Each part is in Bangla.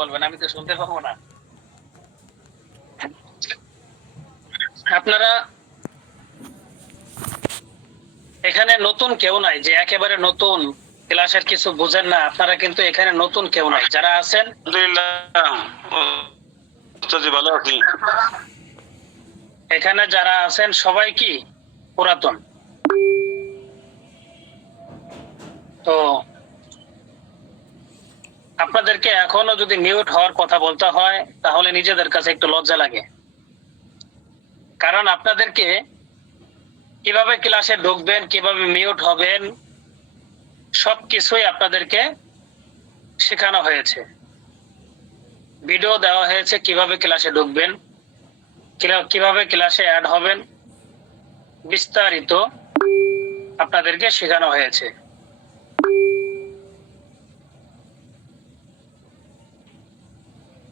বলবেন, আমি তো শুনতে পাবো না। আপনারা এখানে নতুন কেউ নাই, যে একেবারে নতুন ক্লাসের কিছু বুঝেন না, আপনারা কিন্তু এখানে নতুন কেউ নাই। যারা আছেন ভালো আছি। এখানে যারা আছেন সবাই কি পুরাতন। তো আপনাদেরকে এখনো যদি মিউট হওয়ার কথা বলতে হয় তাহলে নিজেদের কাছে একটু লজ্জা লাগে। কারণ আপনাদেরকে কিভাবে ক্লাসে ঢুকবেন, কিভাবে মিউট হবেন, সবকিছুই আপনাদেরকে শেখানো হয়েছে। ভিডিও দেওয়া হয়েছে কিভাবে ক্লাসে ঢুকবেন, কিভাবে ক্লাসে অ্যাড হবেন, বিস্তারিত আপনাদেরকে শেখানো হয়েছে।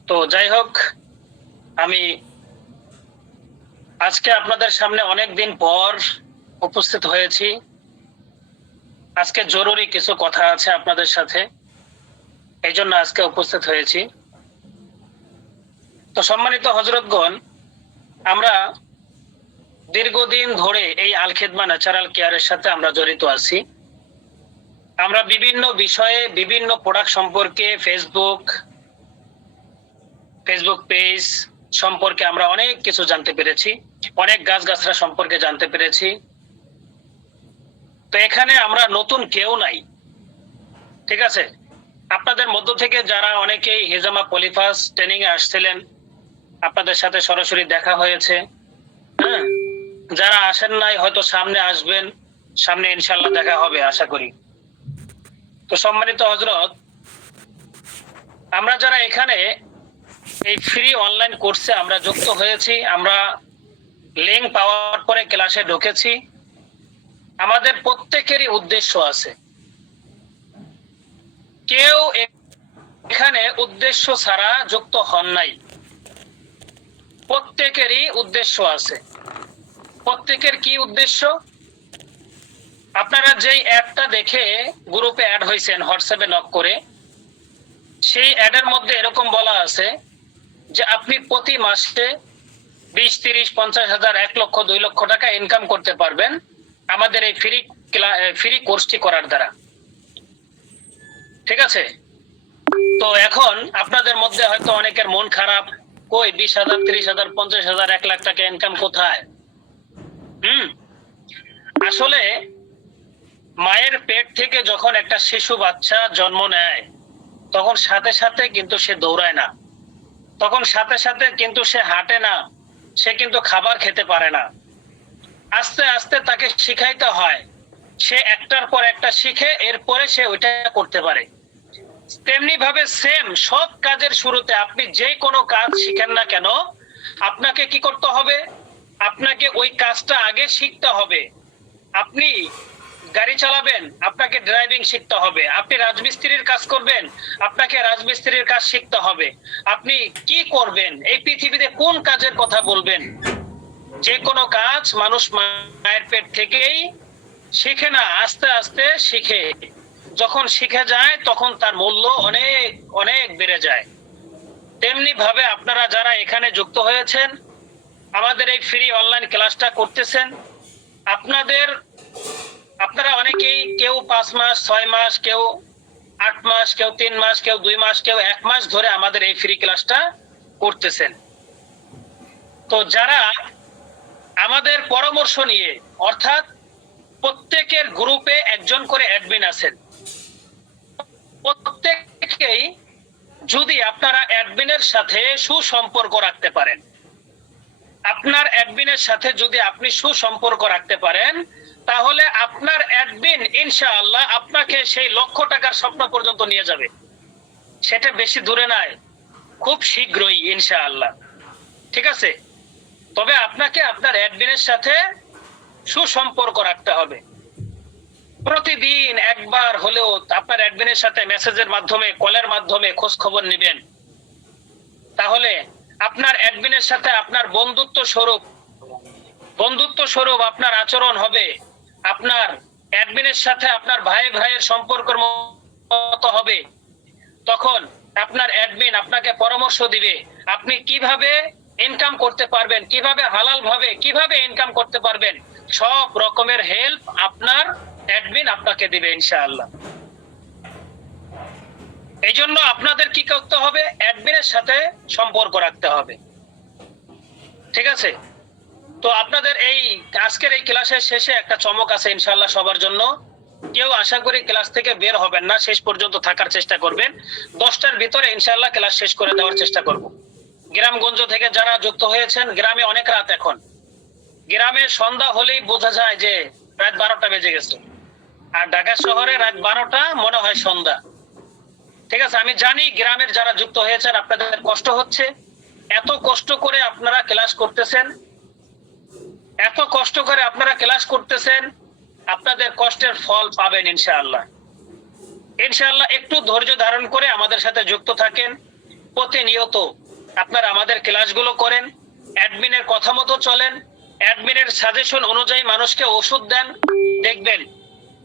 তো যাই হোক, আমি আজকে আপনাদের সামনে অনেক দিন পর উপস্থিত হয়েছি। আজকে জরুরি কিছু কথা আছে আপনাদের সাথে, এই জন্য আজকে উপস্থিত হয়েছি। তো সম্মানিত হযরতগণ, আমরা দীর্ঘদিন ধরে এই আল খিদমা ন্যাচারাল কেয়ারের সাথে আমরা জড়িত আছি। আমরা বিভিন্ন বিষয়ে, বিভিন্ন প্রোডাক্ট সম্পর্কে ফেসবুক পেজ সম্পর্কে আমরা অনেক কিছু জানতে পেরেছি, অনেক গাছগাছরা সম্পর্কে জানতে পেরেছি। তো এখানে আমরা নতুন কেউ নাই, ঠিক আছে? আপনাদের মধ্য থেকে যারা অনেকেই হিজামা পলিফাস ট্রেনিং এ আসছিলেন, আপনাদের সাথে সরাসরি দেখা হয়েছে। হ্যাঁ, যারা আসেন নাই হয়তো সামনে আসবেন, সামনে ইনশাআল্লাহ দেখা হবে আশা করি। তো সম্মানিত হযরত, আমরা যারা এখানে এই ফ্রি অনলাইন কোর্সে আমরা যুক্ত হয়েছি, আমরা লিংক পাওয়ার পরে ক্লাসে ঢুকেছি, আমাদের প্রত্যেকেরই উদ্দেশ্য আছে। কেউ এখানে উদ্দেশ্য ছাড়া যুক্ত হন নাই, প্রত্যেকেরই উদ্দেশ্য আছে। প্রত্যেকের কি উদ্দেশ্য? আপনারা যেই অ্যাডটা দেখে গ্রুপে অ্যাড হয়েছেন হোয়াটসঅ্যাপে নক করে, সেই অ্যাডের মধ্যে এরকম বলা আছে যে আপনি প্রতি মাসে 20, 30, 50,000, 1 লক্ষ, 2 লক্ষ টাকা ইনকাম করতে পারবেন আমাদের এই ফ্রি কোর্সটি করার দ্বারা, ঠিক আছে? তো এখন আপনাদের মধ্যে হয়তো অনেকের মন খারাপ, কই 20,000, 30,000, 50,000, 1 লাখ টাকা ইনকাম কোথায়? আসলে মায়ের পেট থেকে যখন একটা শিশু বাচ্চা জন্ম নেয় তখন সাথে সাথে কিন্তু সে দৌড়ায় না, তখন সাথে সাথে কিন্তু সে হাঁটে না, সে কিন্তু খাবার খেতে পারে না। আস্তে আস্তে তাকে শিখাইতে হয়, সে একটার পর একটা শিখে, এরপরে সে ওইটা করতে পারে। তেমনি ভাবে সেম সব কাজের শুরুতে আপনি যে কোনো কাজ শিখেন না কেন, আপনাকে কি করতে হবে? আপনাকে ওই কাজটা আগে শিখতে হবে। আপনি গাড়ি চালাবেন, আপনাকে ড্রাইভিং শিখতে হবে। আপনি রাজমিস্ত্রির কাজ করবেন, আপনাকে রাজমিস্ত্রির কাজ শিখতে হবে। আপনি কি করবেন, এই পৃথিবীতে কোন কাজের কথা বলবেন, যে কোনো কাজ মানুষ মায়ের পেট থেকেই শিখে না, আস্তে আস্তে শিখে। যখন শিখে যায় তখন তার মূল্য অনেক অনেক বেড়ে যায়। তেমনি ভাবে আপনারা যারা এখানে যুক্ত হয়েছেন, আমাদের এই ফ্রি অনলাইন ক্লাসটা করতেছেন, আপনারা অনেকেই কেউ 5 মাস, 6 মাস, কেউ 8 মাস, কেউ 3 মাস, কেউ 2 মাস, কেউ 1 মাস ধরে আমাদের এই ফ্রি ক্লাসটা করতেছেন। তো যারা আমাদের পরামর্শ নিয়ে, অর্থাৎ প্রত্যেকের গ্রুপে একজন করে অ্যাডমিন আছেন, প্রত্যেকেই যদি আপনারা অ্যাডমিনের সাথে সুসম্পর্ক রাখতে পারেন, আপনার অ্যাডমিনের সাথে যদি আপনি সুসম্পর্ক রাখতে পারেন, তাহলে আপনার অ্যাডমিন ইনশাআল্লাহ আপনাকে সেই লক্ষ টাকার স্বপ্ন পর্যন্ত নিয়ে যাবে। সেটা বেশি দূরে নাই, খুব শীঘ্রই ইনশাআল্লাহ, ঠিক আছে? তবে আপনাকে আপনার অ্যাডমিনের সাথে সুসম্পর্ক রাখতে হবে। প্রতিদিন একবার হলেও আপনার অ্যাডমিনের সাথে মেসেজের মাধ্যমে, কলের মাধ্যমে খোঁজ খবর নেবেন। তাহলে আপনার অ্যাডমিনের সাথে আপনার বন্ধুত্ব স্বরূপ আপনার আচরণ হবে। আপনার অ্যাডমিনের সাথে আপনার ভাই ভাইয়ের সম্পর্কের মতো হবে। তখন আপনার অ্যাডমিন আপনাকে পরামর্শ দিবে আপনি কিভাবে ইনকাম করতে পারবেন, কিভাবে হালাল ভাবে কিভাবে ইনকাম করতে পারবেন, সব রকমের হেল্প আপনার অ্যাডমিন আপনাকে দিবে ইনশাআল্লাহ। এই জন্য আপনাদের কি করতে হবে, অ্যাডমিনের সাথে সম্পর্ক রাখতে হবে, ঠিক আছে? তো আপনাদের এই আজকের এই ক্লাসের শেষে একটা চমক আছে ইনশাআল্লাহ সবার জন্য। কেউ আশা করি ক্লাস থেকে বের হবেন না, শেষ পর্যন্ত থাকার চেষ্টা করবেন। 10টার ভিতরে ইনশাআল্লাহ ক্লাস শেষ করে দেওয়ার চেষ্টা করব। গ্রামগঞ্জ থেকে যারা যুক্ত হয়েছেন, গ্রামে অনেক রাত, এখন গ্রামে সন্ধ্যা হলেই বোঝা যায় যে রাত 12টা বেজে গেছে, আর ঢাকা শহরে রাত 12টা মনে হয় সন্ধ্যা, ঠিক আছে? আমি জানি গ্রামের যারা যুক্ত হয়েছেন আপনাদের কষ্ট হচ্ছে, এত কষ্ট করে আপনারা ক্লাস করতেছেন, এত কষ্ট করে আপনারা ক্লাস করতেছেন, আপনাদের কষ্টের ফল পাবেন ইনশাআল্লাহ। ইনশাআল্লাহ একটু ধৈর্য ধারণ করে আমাদের সাথে যুক্ত থাকেন, প্রতিনিয়ত আপনারা আমাদের ক্লাসগুলো করেন, অ্যাডমিনের কথা মতো চলেন, অ্যাডমিনের সাজেশন অনুযায়ী মানুষকে ওষুধ দেন, দেখবেন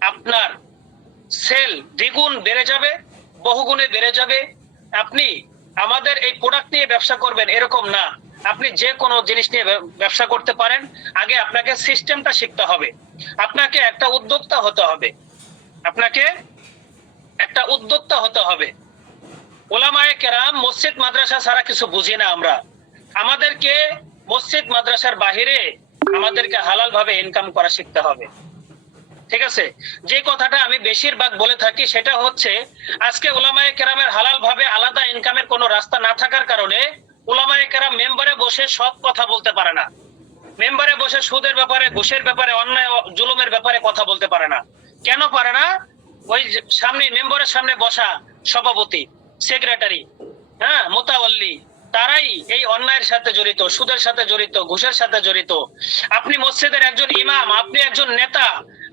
আপনার সেল দ্বিগুণ বেড়ে যাবে, বহুগুণে বেড়ে যাবে। আপনি আমাদের এই প্রোডাক্ট নিয়ে ব্যবসা করবেন এরকম না, আপনি যে কোনো জিনিস নিয়ে ব্যবসা করতে পারেন। আগে আপনাকে সিস্টেমটা শিখতে হবে, আপনাকে একটা উদ্যোক্তা হতে হবে, আপনাকে একটা উদ্যোক্তা হতে হবে। ওলামায়ে কেরাম মসজিদ মাদ্রাসা ছাড়া কিছু বুঝি না আমরা, আমাদেরকে মসজিদ মাদ্রাসার বাহিরে আমাদেরকে হালাল ভাবে ইনকাম করা শিখতে হবে, ঠিক আছে? যে কথাটা আমি বেশিরভাগ বলে থাকি সেটা হচ্ছে, আজকে ওলামায়ে কেরামের হালাল ভাবে আলাদা ইনকামের কোনো রাস্তা না থাকার কারণে ওলামায়ে কেরাম মেম্বারে বসে সব কথা বলতে পারে না, মেম্বারে বসে সুদের ব্যাপারে, ঘুষের ব্যাপারে, অন্যায় জুলুমের ব্যাপারে কথা বলতে পারে না। কেন পারে না? ওই সামনে মেম্বারের সামনে বসা সভাপতি, সেক্রেটারি, হ্যাঁ, মোতাওয়াল্লি, তারাই এই অন্যায়ের সাথে জড়িত, সুদের সাথে জড়িত, ঘুষের সাথে জড়িত। আপনি মসজিদের একজন ইমাম, আপনি একজন নেতা,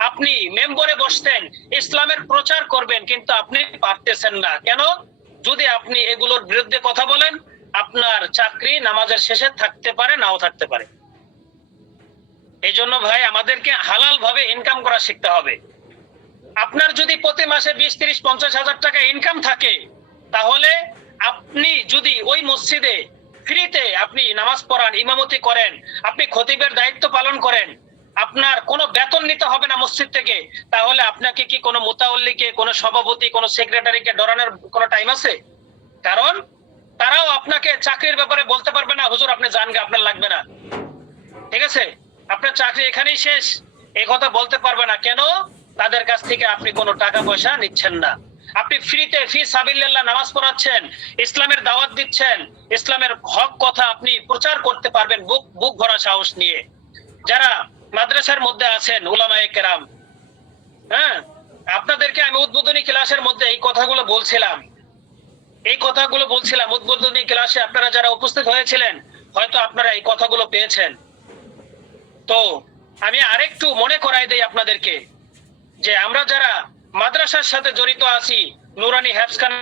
আপনি মেম্বারে বসতেন, ইসলামের প্রচার করবেন, কিন্তু আপনি পারতেছেন না। কেন? যদি আপনি এগুলোর বিরুদ্ধে কথা বলেন, আপনার চাকরি নামাজের শেষে থাকতে পারে, নাও থাকতে পারে। এই জন্য ভাই আমাদেরকে হালাল ভাবে ইনকাম করা শিখতে হবে। আপনার যদি প্রতি মাসে 20, 30, 50 হাজার টাকা ইনকাম থাকে, তাহলে আপনি যদি ওই মসজিদে ফ্রিতে আপনি নামাজ পড়ান, ইমামতি করেন, আপনি খতিবের দায়িত্ব পালন করেন, আপনার কোনো বেতন নিতে হবে না মসজিদ থেকে, তাহলে আপনাকে কি কোনো মুতাওয়াল্লিকে, কোনো সভাপতি, কোনো সেক্রেটারিকে ডরানোর কোনো টাইম আছে? কারণ তারাও আপনাকে চাকরির ব্যাপারে বলতে পারবে না, হুজুর আপনি যান গে, আপনার লাগবে না, ঠিক আছে, আপনার চাকরি এখানেই শেষ, এই কথা বলতে পারবে না। কেন? তাদের কাছ থেকে আপনি কোনো টাকা পয়সা নিচ্ছেন না, আপনি ফ্রিতে ফি সাবিলিল্লাহ নামাজ পড়াচ্ছেন, ইসলামের দাওয়াত দিচ্ছেন, ইসলামের হক কথা আপনি প্রচার করতে পারবেন বুক বুক ভরা সাহস নিয়ে। যারা মাদ্রাসার মধ্যে আছেন উলামায়ে কেরাম, হ্যাঁ, আপনাদেরকে আমি উদ্বোধনী ক্লাসের মধ্যে এই কথাগুলো বলছিলাম, উদ্বোধনী ক্লাসে আপনারা যারা উপস্থিত হয়েছিলেন হয়তো আপনারা এই কথাগুলো পেয়েছেন। তো আমি আরেকটু মনে করাই দেই আপনাদেরকে, যে আমরা যারা মাদ্রাসার সাথে জড়িত আছি, নুরানি হেফজখানা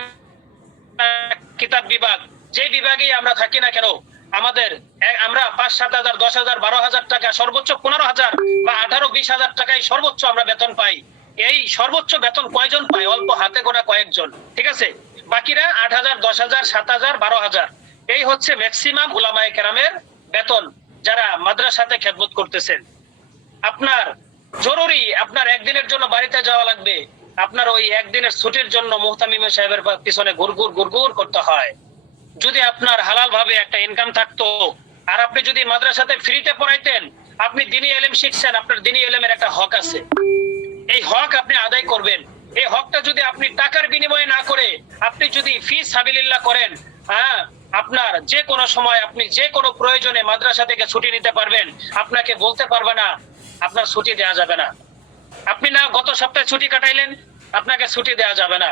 কিতাব বিভাগ, যে বিভাগেই আমরা থাকি না কেন, আমরা 5-7 হাজার, 10 হাজার, 12 হাজার টাকা, সর্বোচ্চ 15 হাজার বা 18-20 হাজার টাকায় সর্বোচ্চ আমরা বেতন পাই। এই সর্বোচ্চ বেতন কয়জন পায়? অল্প হাতে গোনা কয়েকজন, ঠিক আছে? বাকিরা 8 হাজার, 10 হাজার, 7 হাজার, 12 হাজার, এই হচ্ছে ম্যাক্সিমাম উলামায়ে কেরামের বেতন যারা মাদ্রাসাতে খেদমত করতেছেন। আপনার জরুরি আপনার একদিনের জন্য বাড়িতে যাওয়া লাগবে, আপনার ওই একদিনের ছুটির জন্য মুহতামিম সাহেবের পিছনে গুড়গুড় করতে হয়। যদি আপনার হালাল ভাবে একটা ইনকাম থাকতো, আর আপনি যদি মাদ্রাসাতে ফ্রিতে পড়াইতেন, আপনি দ্বীনি ইলম শিখছেন, আপনার দ্বীনি ইলমের একটা হক আছে, এই হক আপনি আদায় করবেন। এই হকটা যদি আপনি টাকার বিনিময়ে না করে আপনি যদি ফি সাবিলিল্লাহ করেন, হ্যাঁ, আপনার যে কোনো সময়, আপনি যে কোনো প্রয়োজনে মাদ্রাসা থেকে ছুটি নিতে পারবেন, আপনাকে বলতে পারবে না আপনার ছুটি দেওয়া যাবে না। আপনি না গত সপ্তাহে ছুটি কাটাইলেন, আপনাকে ছুটি দেওয়া যাবে না,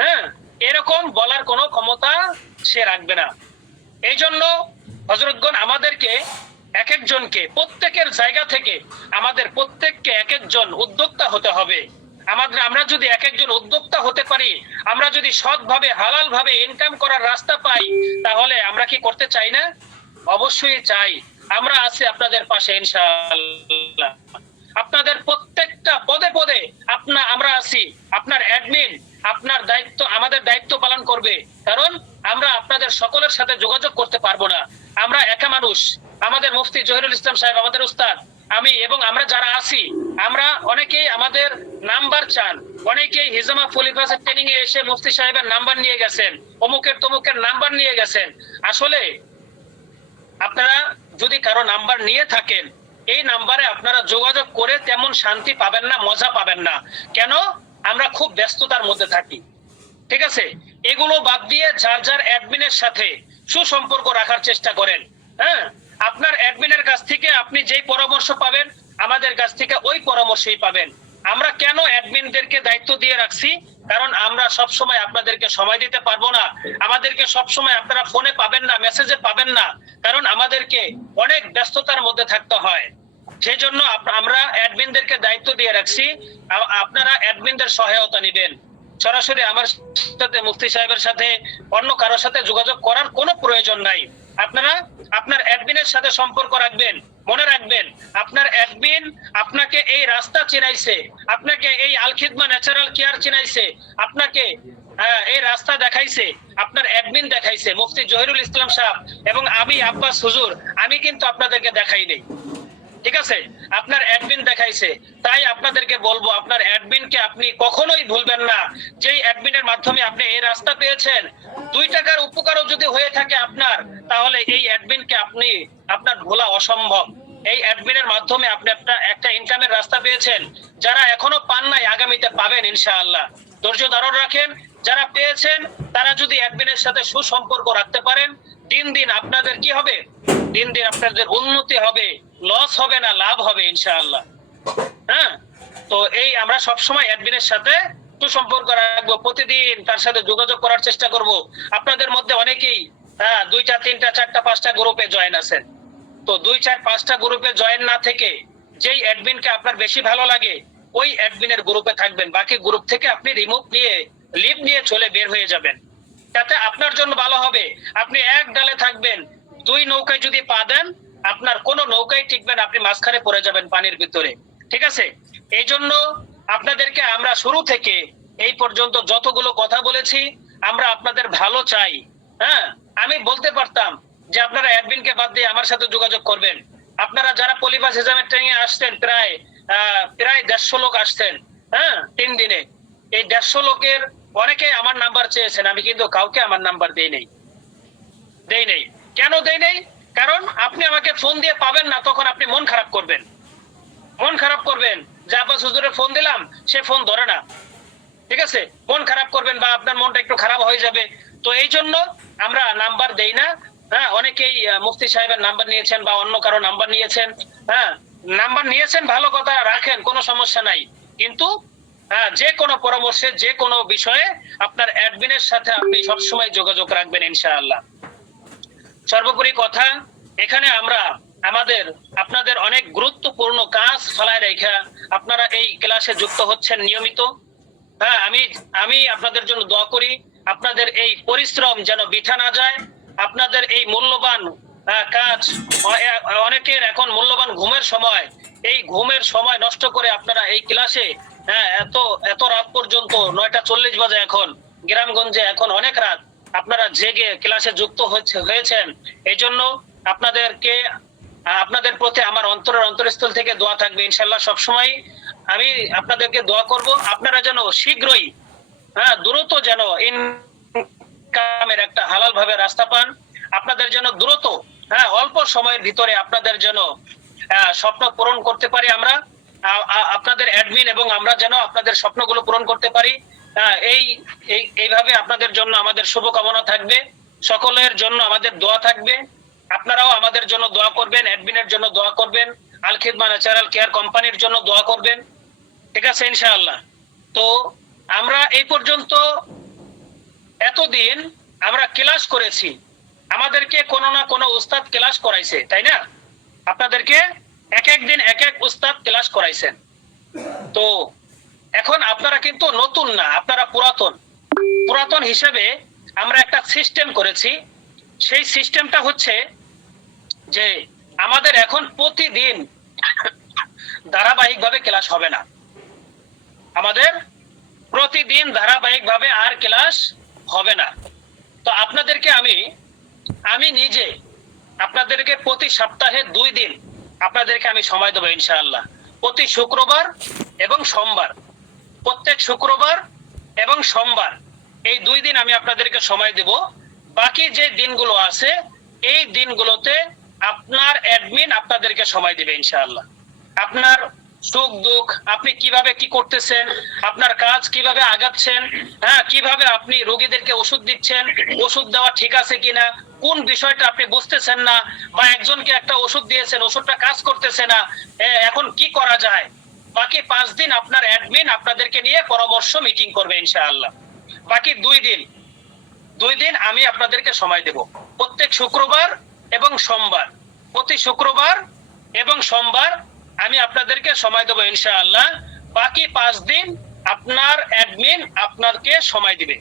হ্যাঁ, এরকম বলার কোনো ক্ষমতা সে রাখবে না। এই জন্য হযরতগণ আমাদেরকে এক একজনকে প্রত্যেকের জায়গা থেকে আমাদের প্রত্যেককে এক একজন উদ্যোক্তা হতে হবে। আমরা যদি এক একজন উদ্যোক্তা হতে পারি, আমরা যদি সৎভাবে হালাল ভাবে ইনকাম করার রাস্তা পাই, তাহলে আমরা কি করতে চাই না? অবশ্যই চাই। আমরা আছি আপনাদের পাশে ইনশাআল্লাহ, আপনাদের প্রত্যেকটা পদে পদে আমরা আছি। আপনার অ্যাডমিন আপনার দায়িত্ব আমাদের দায়িত্ব পালন করবে, কারণ আমরা আপনাদের সকলের সাথে যোগাযোগ করতে পারবো না। আমরা একা মানুষ। আমাদের মুফতি জহিরুল ইসলাম সাহেব, আমাদের উস্তাদ, আমি এবং আমরা যারা আছি, আমরা অনেকেই আমাদের নাম্বার চান, অনেকেই হিজামা ফলিফাসের ট্রেনিং এ এসে মুফতি সাহেবের নাম্বার নিয়ে গেছেন, অমুকের তমুকের নাম্বার নিয়ে গেছেন। আসলে আপনারা যদি কারো নাম্বার নিয়ে থাকেন, এই নাম্বারে আপনারা যোগাযোগ করে তেমন শান্তি পাবেন না, মজা পাবেন না। কেন? আমরা খুব ব্যস্ততার মধ্যে থাকি। ঠিক আছে, এগুলো বাদ দিয়ে যার যার অ্যাডমিনের সাথে সুসম্পর্ক রাখার চেষ্টা করেন। হ্যাঁ, আপনার অ্যাডমিনের কাছ থেকে আপনি যেই পরামর্শ পাবেন, আমাদের কাছ থেকে ওই পরামর্শই পাবেন। আমরা কেন অ্যাডমিনদেরকে দায়িত্ব দিয়ে রাখছি? কারণ আমরা সব সময় আপনাদেরকে সময় দিতে পারবো না, আমাদেরকে সব সময় আপনারা ফোনে পাবেন না, মেসেজে পাবেন না, কারণ আমাদেরকে অনেক ব্যস্ততার মধ্যে থাকতে হয়। সেই জন্য আমরা অ্যাডমিনদেরকে দায়িত্ব দিয়ে রাখছি, আপনারা অ্যাডমিনদের সহায়তা নেবেন। সরাসরি আমার সাথে, মুফতি সাহেবের সাথে, অন্য কারোর সাথে যোগাযোগ করার কোনো প্রয়োজন নাই। আপনারা আপনার অ্যাডমিনের সাথে সম্পর্ক রাখবেন। মনে রাখবেন, আপনার অ্যাডমিন আপনাকে এই রাস্তা চিনাইছে, আপনাকে এই আল খিদমা ন্যাচারাল কেয়ার চিনাইছে, আপনাকে এই রাস্তা দেখাইছে, আপনার অ্যাডমিন দেখাইছে মুফতি জহিরুল ইসলাম সাহেব এবং আমি আব্বাস হুজুর। আমি কিন্তু আপনাদেরকে দেখাই নেই, ঠিক আছে? আপনার অ্যাডমিন দেখাইছে। তাই আপনাদেরকে বলবো, আপনার অ্যাডমিনকে আপনি কখনোই ভুলবেন না। যেই অ্যাডমিনের মাধ্যমে আপনি এই রাস্তা পেয়েছেন, 2 টাকার উপকারও যদি হয়ে থাকে আপনার, তাহলে এই অ্যাডমিনকে আপনার ভোলা অসম্ভব। এই অ্যাডমিনের মাধ্যমে আপনি একটা ইনকামের রাস্তা পেয়েছেন। যারা এখনো পান নাই, আগামীতে পাবেন ইনশাআল্লাহ। ধৈর্য ধারণ রাখেন। যারা পেয়েছেন তারা যদি অ্যাডমিনের সাথে সুসম্পর্ক রাখতে পারেন, দিন দিন আপনাদের কি হবে? দিন দিন আপনাদের উন্নতি হবে, লস হবে না, লাভ হবে ইনশাআল্লাহ। হ্যাঁ, তো এই আমরা সবসময় অ্যাডমিনের সাথে সুসম্পর্ক রাখবো, প্রতিদিন তার সাথে যোগাযোগ করার চেষ্টা করব। আপনাদের মধ্যে অনেকেই 2টা 3টা 4টা 5টা গ্রুপে জয়েন আছেন। তো 2 4 5টা গ্রুপে জয়েন না থেকে যেই অ্যাডমিনকে আপনার বেশি ভালো লাগে, ওই অ্যাডমিনের গ্রুপে থাকবেন। বাকি গ্রুপ থেকে আপনি লিভ নিয়ে চলে বের হয়ে যাবেন। তাতে আপনার জন্য ভালো হবে। আপনি এক ডালে থাকবেন, 2 নৌকায় যদি পা দেন, আপনার কোনো নৌকায় টিকবেন, আপনি মাঝখানে পড়ে যাবেন পানির ভিতরে। ঠিক আছে? এই জন্য আপনাদেরকে আমরা শুরু থেকে এই পর্যন্ত যতগুলো কথা বলেছি, আমরা আপনাদের ভালো চাই। হ্যাঁ, আমি বলতে পারতাম যে আপনারা অ্যাডমিনকে বাদ দিয়ে আমার সাথে যোগাযোগ করবেন। আপনারা যারা পলিবাস হিজামের ট্রেনিং এ আসছেন, প্রায় 150 লোক আসছেন। হ্যাঁ, 3 দিনে এই 150 লোকের অনেকে আমার নাম্বার চেয়েছেন, আমি কিন্তু কাউকে আমার নাম্বার দেই নাই। কেন দেই নাই? কারণ আপনি আমাকে ফোন দিয়ে পাবেন না, তখন আপনি মন খারাপ করবেন। যে আব্বাস হুজুরে ফোন দিলাম, সে ফোন ধরে না। ঠিক আছে, মন খারাপ করবেন বা আপনার মনটা একটু খারাপ হয়ে যাবে। তো এই জন্য আমরা নাম্বার দেই না। হ্যাঁ, অনেকেই মুফতি সাহেবের নাম্বার নিয়েছেন বা অন্য কারো নাম্বার নিয়েছেন। হ্যাঁ, নাম্বার নিয়েছেন, ভালো কথা, রাখেন, কোনো সমস্যা নাই। কিন্তু যে কোনো পরামর্শে, যে কোনো বিষয়ে আপনার অ্যাডমিনের সাথে আপনি সবসময় যোগাযোগ রাখবেন ইনশাআল্লাহ। সর্বোপরি কথা, এখানে আমরা আপনাদের অনেক গুরুত্বপূর্ণ কাজ ফেলায় রেখা আপনারা এই ক্লাসে যুক্ত হচ্ছেন নিয়মিত। হ্যাঁ, আমি আপনাদের জন্য দোয়া করি, আপনাদের এই পরিশ্রম যেন বৃথা না যায়। আপনাদের এই মূল্যবান কাজ, অনেকের এখন মূল্যবান ঘুমের সময়, এই ঘুমের সময় নষ্ট করে আপনারা এই ক্লাসে এত রাত পর্যন্ত, 9টা 40 বাজে এখন, গ্রামগঞ্জে এখন অনেক রাত, আপনারা জেগে ক্লাসে যুক্ত হয়েছেন। এই জন্য আপনাদের প্রতি আমার অন্তরস্থল থেকে দোয়া থাকবে ইনশাআল্লাহ। সবসময় আমি আপনাদেরকে দোয়া করব, আপনারা যেন শীঘ্রই, দ্রুত যেন ইনকামের একটা হালাল ভাবে রাস্তা পান। আপনাদের যেন দ্রুত, অল্প সময়ের ভিতরে আপনাদের যেন স্বপ্ন পূরণ করতে পারি আমরা, আপনাদের অ্যাডমিন এবং আমরা যেন আপনাদের স্বপ্নগুলো পূরণ করতে পারি। এইভাবে আপনাদের জন্য আমাদের শুভকামনা থাকবে, সকলের জন্য আমাদের দোয়া থাকবে। আপনারাও আমাদের জন্য দোয়া করবেন, অ্যাডমিনের জন্য দোয়া করবেন, আল খিদমা ন্যাচারাল কেয়ার কোম্পানির জন্য দোয়া করবেন। ঠিক আছে ইনশাআল্লাহ। তো আমরা এই পর্যন্ত এতদিন আমরা ক্লাস করেছি, আমাদেরকে কোনো না কোনো উস্তাদ ক্লাস করাইছে, তাই না? আপনাদেরকে এক দিন এক উস্তাদ ক্লাস করাইছেন। তো এখন আপনারা কিন্তু নতুন না, আপনারা পুরাতন হিসেবে আমরা একটা সিস্টেম করেছি। সেই সিস্টেমটা হচ্ছে যে আমাদের এখন প্রতিদিন ধারাবাহিকভাবে ক্লাস হবে না। আমাদের প্রতিদিন ধারাবাহিকভাবে আর ক্লাস হবে না। তো আপনাদেরকে আমি নিজে আপনাদেরকে প্রতি সপ্তাহে 2 দিন আপনাদেরকে আমি সময় দেবো ইনশাআল্লাহ। প্রতি শুক্রবার এবং সোমবার, প্রত্যেক শুক্রবার এবং সোমবার এই 2 দিন আমি আপনাদেরকে সময় দেব। বাকি যে দিনগুলো আছে এই দিনগুলোতে আপনার অ্যাডমিন আপনাদেরকে সময় দিবে ইনশাআল্লাহ। আপনার সুখ দুঃখ, আপনি কিভাবে কি করতেছেন, আপনার কাজ কিভাবে আগাচ্ছেন, হ্যাঁ, কিভাবে আপনি রোগীদেরকে ওষুধ দিচ্ছেন, ওষুধ দেওয়া ঠিক আছে কিনা, কোন বিষয়টা আপনি বুঝতেছেন না, বা একজনকে একটা ওষুধ দিয়েছেন ওষুধটা কাজ করতেছে না, এখন কি করা যায়, বাকি 5 দিন আপনার অ্যাডমিন আপনাদেরকে নিয়ে পরামর্শ মিটিং করবে ইনশাআল্লাহ। বাকি 2 দিন আমি আপনাদেরকে সময় দেব, প্রত্যেক শুক্রবার এবং সোমবার। প্রতি শুক্রবার এবং সোমবার আমি আপনাদেরকে সময় দেব ইনশাআল্লাহ। বাকি 5 দিন আপনার অ্যাডমিন আপনাকে সময় দিবে।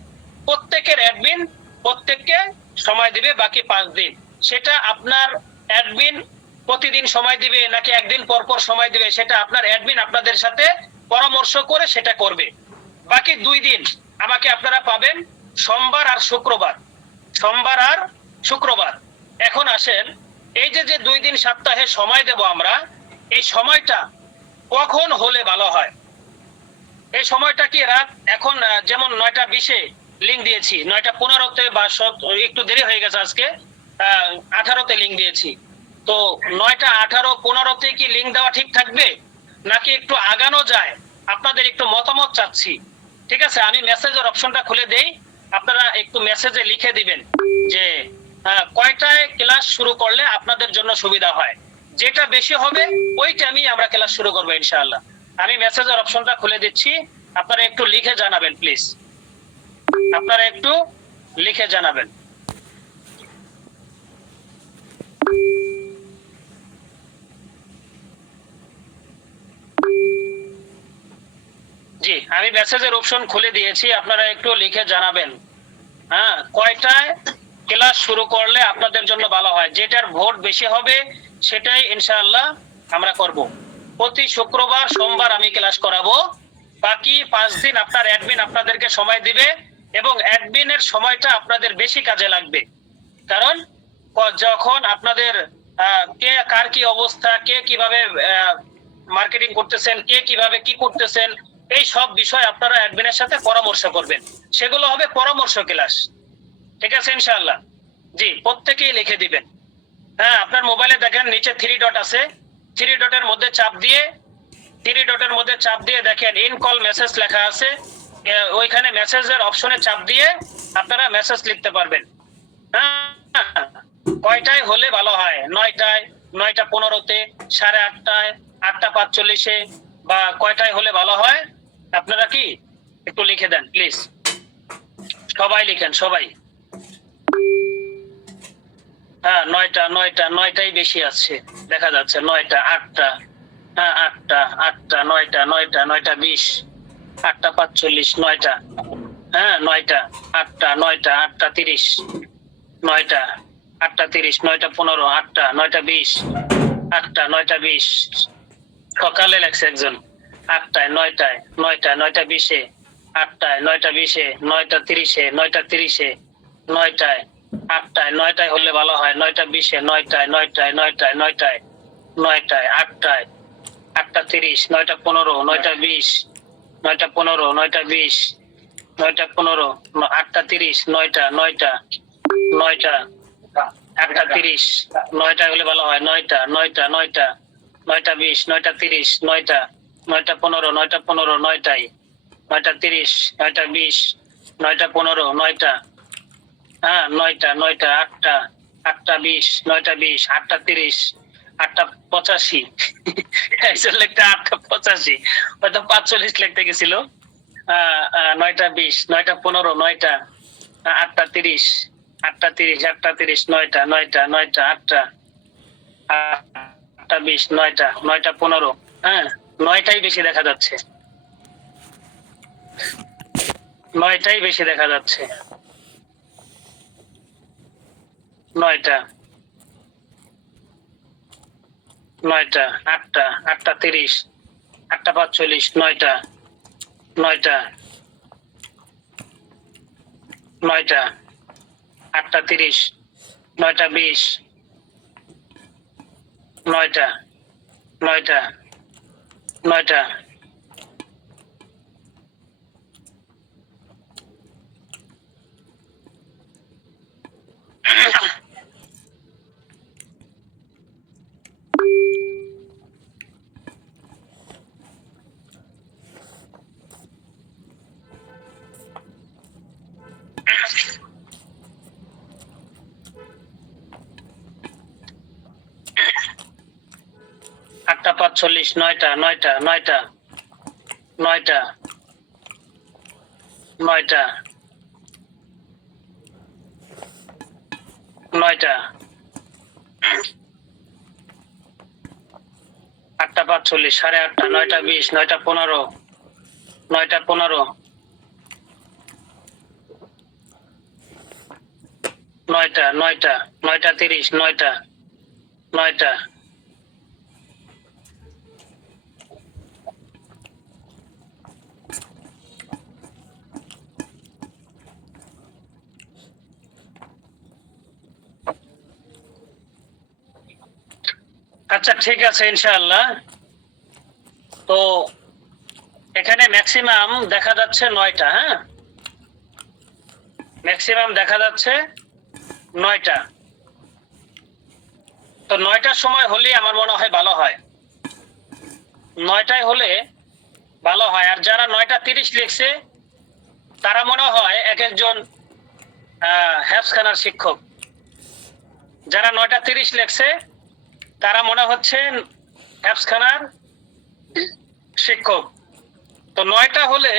প্রত্যেকের অ্যাডমিন প্রত্যেককে সময় দিবে বাকি 5 দিন। সেটা আপনার অ্যাডমিন প্রতিদিন সময় দিবে নাকি একদিন পর পর সময় দিবে, সেটা আপনার অ্যাডমিন আপনাদের সাথে পরামর্শ করে সেটা করবে। বাকি 2 দিন আমাকে আপনারা পাবেন সোমবার আর শুক্রবার, সোমবার আর শুক্রবার। এখন আসেন, এই যে 2 দিন সপ্তাহে সময় দেব আমরা, এই সময়টা কখন হলে ভালো হয়? এই সময়টা কি রাত, এখন যেমন 9:20-এ লিঙ্ক দিয়েছি, 9:15-তে বা একটু দেরি হয়ে গেছে আজকে, 18-তে লিঙ্ক দিয়েছি। তো 9:18, 15-তে কি লিঙ্ক দেওয়া ঠিক থাকবে নাকি একটু আগানো যায়? আপনাদের একটু মতামত চাচ্ছি। ঠিক আছে, আমি মেসেজের অপশনটা খুলে দেই, আপনারা একটু মেসেজে লিখে দিবেন যে কয়টায় ক্লাস শুরু করলে আপনাদের জন্য সুবিধা হয়। যেটা বেশি হবে ওই টাইমেই আমরা ক্লাস শুরু করবো ইনশাআল্লাহ। আমি মেসেজের অপশনটা খুলে দিচ্ছি, আপনারা একটু লিখে জানাবেন প্লিজ, আপনারা একটু লিখে জানাবেন। জি, আমি মেসেজের অপশন খুলে দিয়েছি, আপনারা একটু লিখে জানাবেন হ্যাঁ কয়টায় ক্লাস শুরু করলে আপনাদের জন্য ভালো হয়। যেটার ভোট বেশি হবে সেটাই ইনশাআল্লাহ আমরা করব। প্রতি শুক্রবার সোমবার আমি ক্লাস করাবো। বাকি 5 দিন আপনার অ্যাডমিন আপনাদেরকে সময় দিবে, এবং অ্যাডমিনের সময়টা আপনাদের বেশি কাজে লাগবে। কারণ যখন আপনাদের কে কার কি অবস্থা, কে কিভাবে মার্কেটিং করতেছেন, কে কিভাবে কি করতেছেন, এই সব বিষয় আপনারা অ্যাডমিনের সাথে পরামর্শ করবেন, সেগুলো হবে পরামর্শ ক্লাস। ঠিক আছে ইনশাআল্লাহ। জি, প্রত্যেকেই লিখে দিবেন। হ্যাঁ, আপনার মোবাইলে দেখেন নিচে 3 ডট আছে, 3 ডটের মধ্যে চাপ দিয়ে, 3 ডটের মধ্যে চাপ দিয়ে দেখেন ইন কল মেসেজ লেখা আছে, ওইখানে মেসেজের অপশনে চাপ দিয়ে আপনারা মেসেজ লিখতে পারবেন। হ্যাঁ, কয়টায় হলে ভালো হয়? 9টায়, 9:15-তে, 8:30-টায়, 8:45-এ, বা কয়টায় হলে ভালো হয়? আপনারা কি একটু লিখে দেন প্লিজ, সবাই লিখেন, সবাই। হ্যাঁ, 9টাই বেশি আছে দেখা যাচ্ছে, 9টা, 8টা, হ্যাঁ 8টা, 8টা, 9টা, 9টা, 9:20, 8:45, 9টা, হ্যাঁ 9টা, 8টা, 9টা, 8:30, 9টা, 8:30, 9:15, 8টা, 9:20, 8টা, 9:20, সকালে লেখছে একজন, 8টায়, 9টায়, 9টা, 9:20-এ, 8টায়, 9:20-এ, 9:30-এ, 9:30-এ, 9টায়, 8টায়, 9টায় হলে ভালো হয়, 9:20-এ, 9টায়, 9টায়, 9টায়, 9টায়, 9টায়, 8টায়, 8:30, 9:15, 9:20, 9:15, 9:20, 9:15, 8:30, 9টা, 9টা, 9টা, 8:30, 9টায় হলে ভালো হয়, 9টা, 9টা, 9টা, 9:20, 9:30, 9টা, 9:15, 9:15, 9টায়, 9:30, 9:20, 9:15, 9টা, হ্যাঁ 9টা, 9টা, 8টা, 8:20, 9:20, 8:30, 8:85, একজন লিখতে 8:85, হয়তো 45 লিখতে গেছিল। 9:20, 9:15, 9টা, 8:30, 8:30, 8:30, 9টা, 9টা, 9টা, 8টা, 8:20, 9টা, 9:15, হ্যাঁ 9টাই বেশি দেখা যাচ্ছে, 9টাই বেশি দেখা যাচ্ছে, 9টা, 9টা, 8টা, 8:30, 8:45, 9টা, 9টা, 9টা, 8টা 30, 9টা 20, 9টা, 9টা, 9টা। আটটা 45, 9টা, 9টা, 9টা, 9টা, 9টা, 9টা, 8টা 45, 8:30, 9টা 20, 9টা 15, 9টা 15, 9টা, 9টা, 9টা 30, 9টা, 9টা। আচ্ছা ঠিক আছে ইনশাআল্লাহ। তো এখানে ম্যাক্সিমাম দেখা যাচ্ছে 9টা, হ্যাঁ, ম্যাক্সিমাম দেখা যাচ্ছে 9টা। তো 9টার সময় হলে আমার মনে হয় ভালো হয়, 9টায় হলে ভালো হয়। আর যারা 9টা 30 লিখছে তারা মনে হয় এক একজন হেফজখানার শিক্ষক। যারা 9টা 30 লিখছে তারা মনে হচ্ছে হেফজখানার শিক্ষক। তো 9টা হলে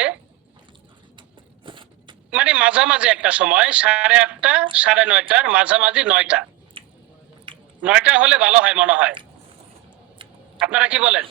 মানে মাঝামাঝি একটা সময়, 8:30, 9:30 মাঝামাঝি 9টা, 9টা হলে ভালো হয় মনে হয়। আপনারা কি বলেন?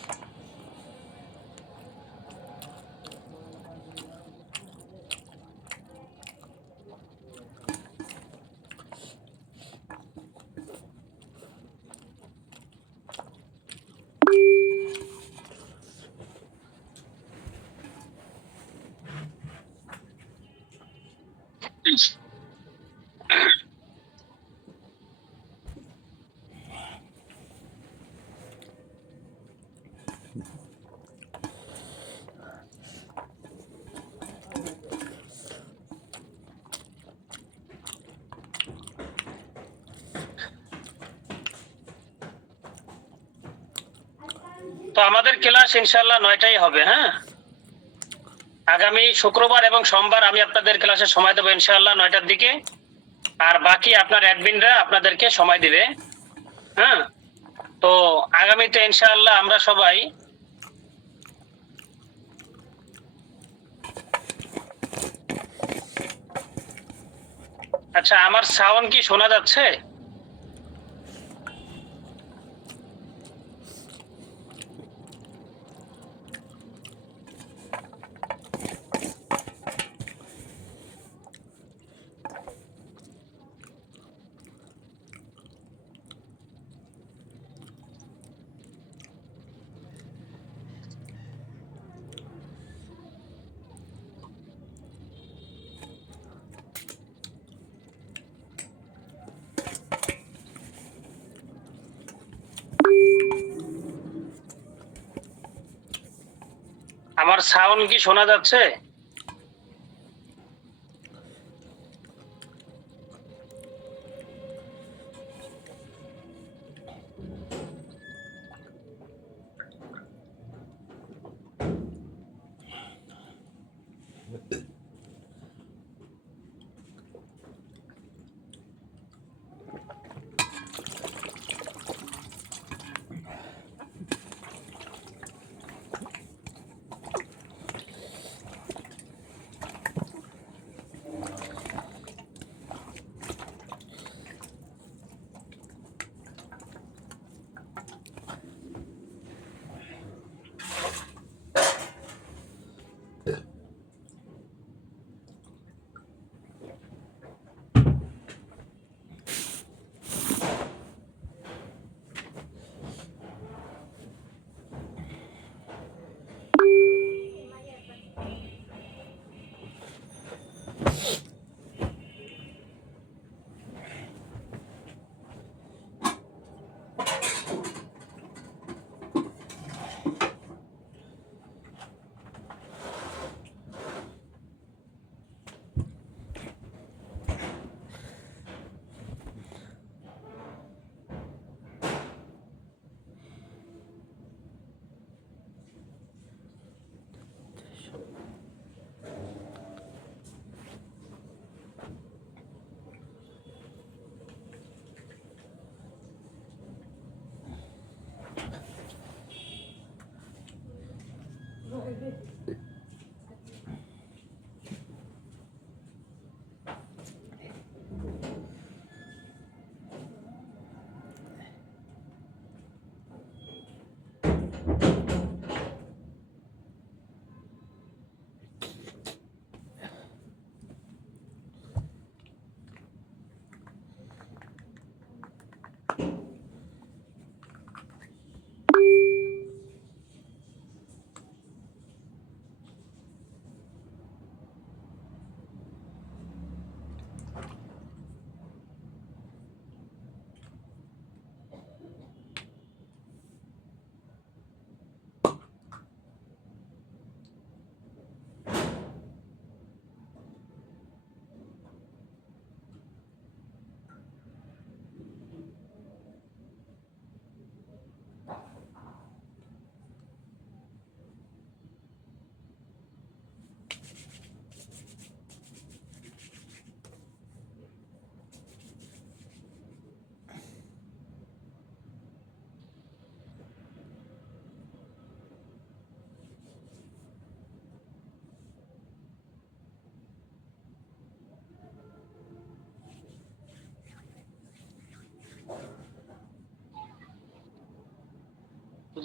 তো আমাদের ক্লাস ইনশাআল্লাহ 9টাই হবে, হ্যাঁ। আগামী শুক্রবার এবং সোমবার আমি আপনাদের ক্লাসে সময় দেবো ইনশাআল্লাহ 9টার দিকে। আর বাকি আপনার অ্যাডমিনরা আপনাদেরকে সময় দিবে, হ্যাঁ। তো আগামীতে ইনশাআল্লাহ আমরা সবাই আচ্ছা, আমার সাউন্ড কি শোনা যাচ্ছে? আমার সাউন্ড কি শোনা যাচ্ছে?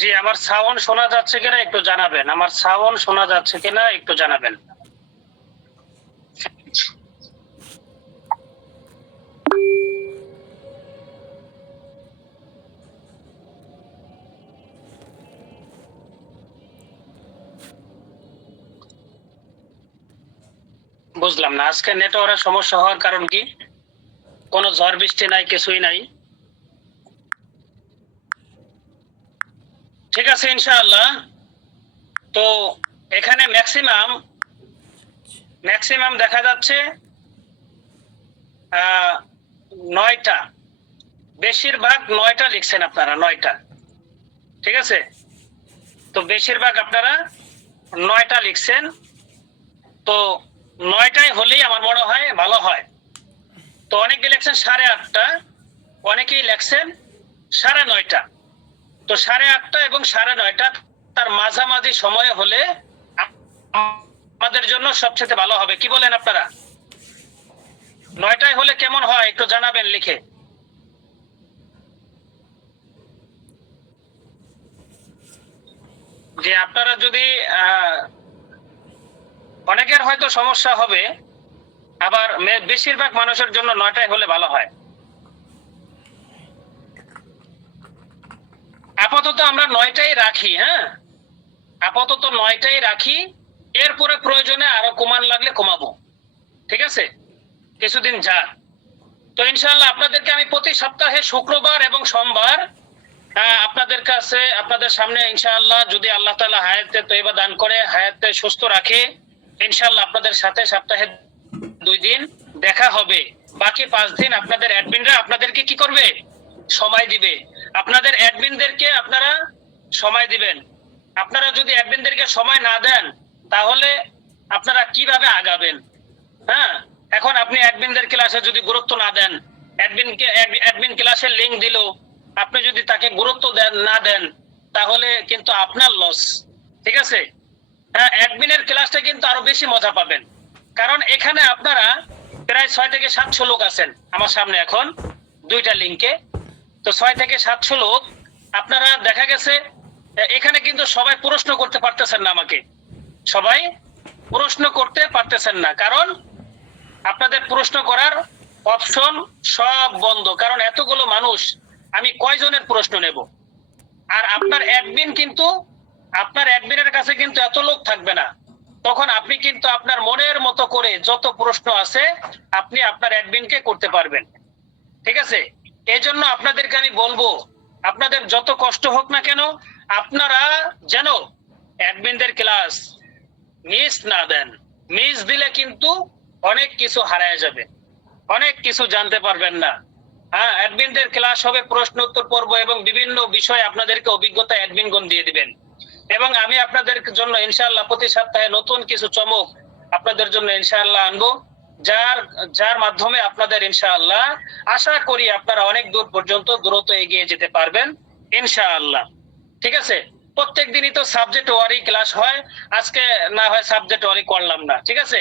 জি, আমার সাউন্ড শোনা যাচ্ছে কিনা একটু জানাবেন। আমার সাউন্ড শোনা যাচ্ছে কিনা একটু জানাবেন। বুঝলাম না, আজকে নেটওয়ার্কের সমস্যা হওয়ার কারণ কি? কোনো ঝড় বৃষ্টি নাই, কিছুই নাই। ঠিক আছে ইনশাআল্লাহ। তো এখানে ম্যাক্সিমাম দেখা যাচ্ছে 9টা, বেশিরভাগ 9টা লিখছেন আপনারা, 9টা। ঠিক আছে, তো বেশিরভাগ আপনারা 9টা লিখছেন। তো 9টাই হলেই আমার মনে হয় ভালো হয়। তো অনেকে লিখছেন 8:30টা, অনেকেই লিখছেন 9:30টা। তো 8:30টা এবং 9:30টা তার মাঝামাঝি সময় হলে আমাদের জন্য সবচেয়ে ভালো হবে। কি বলেন আপনারা? 9টায় হলে কেমন হয় একটু জানাবেন লিখে। যে আপনারা যদি অনেকের হয়তো সমস্যা হবে, আবার বেশিরভাগ মানুষের জন্য 9টায় হলে ভালো হয়। আপাতত আমরা 9টাই রাখি। হ্যাঁ, আপাতত 9টাই রাখি। এরপরে প্রয়োজনে আরো কমান লাগলে কমাবো। ঠিক আছে, কিছুদিন যাক। তো ইনশাআল্লাহ আপনাদেরকে আমি প্রতি সপ্তাহে শুক্রবার এবং সোমবার আপনাদের কাছে, আপনাদের সামনে ইনশাআল্লাহ, যদি আল্লাহ তাআলা হায়াতে তয়্যিবা দান করে, হায়াতে সুস্থ রাখে, ইনশাআল্লাহ আপনাদের সাথে সপ্তাহে 2 দিন দেখা হবে। বাকি 5 দিন আপনাদের অ্যাডমিনরা আপনাদেরকে কি করবে? সময় দিবে। আপনাদের অ্যাডমিনদেরকে আপনারা সময় দিবেন। আপনারা যদি অ্যাডমিনদেরকে সময় না দেন তাহলে আপনারা কিভাবে আগাবেন? হ্যাঁ, এখন আপনি অ্যাডমিনদের ক্লাসে যদি গুরুত্ব না দেন, অ্যাডমিন ক্লাসের লিংক দিল, আপনি যদি তাকে গুরুত্ব না দেন, তাহলে কিন্তু আপনার লস। ঠিক আছে, হ্যাঁ, অ্যাডমিনের ক্লাসটা কিন্তু আরো বেশি মজা পাবেন। কারণ এখানে আপনারা প্রায় 6 থেকে 700 লোক আছেন আমার সামনে এখন 2টা লিংকে। তো 6 থেকে 700 লোক, আপনারা দেখা গেছে এখানে কিন্তু সবাই প্রশ্ন করতে পারতেছেন না আমাকে, সবাই প্রশ্ন করতে পারতেছেন না। কারণ আপনাদের প্রশ্ন করার অপশন সব বন্ধ। কারণ এতগুলো মানুষ, আমি কয়জনের প্রশ্ন নেব? আর আপনার অ্যাডমিনের কাছে কিন্তু এত লোক থাকবে না। তখন আপনি কিন্তু আপনার মনের মতো করে যত প্রশ্ন আছে আপনি আপনার অ্যাডমিনকে করতে পারবেন। ঠিক আছে, এই জন্য আপনাদেরকে আমি বলবো, আপনাদের যত কষ্ট হোক না কেন, আপনারা যেন অ্যাডমিনদের ক্লাস মিস না দেন। মিস দিলে কিন্তু অনেক কিছু হারায় যাবে, অনেক কিছু জানতে পারবেন না। হ্যাঁ, অ্যাডমিনদের ক্লাস হবে, প্রশ্ন উত্তর পর্ব এবং বিভিন্ন বিষয়ে আপনাদেরকে অভিজ্ঞতা অ্যাডমিনগণ দিয়ে দিবেন। এবং আমি আপনাদের জন্য ইনশাআল্লাহ প্রতি সপ্তাহে নতুন কিছু চমক আপনাদের জন্য ইনশাআল্লাহ আনবো, যার মাধ্যমে আপনাদের ইনশাআল্লাহ আশা করি আপনারা অনেক দূর পর্যন্ত দ্রুত এগিয়ে যেতে পারবেন ইনশাআল্লাহ। ঠিক আছে, প্রত্যেক দিনই তো সাবজেক্ট ওয়ারি ক্লাস হয়, আজকে না হয় সাবজেক্ট ওয়ারি করলাম না, ঠিক আছে।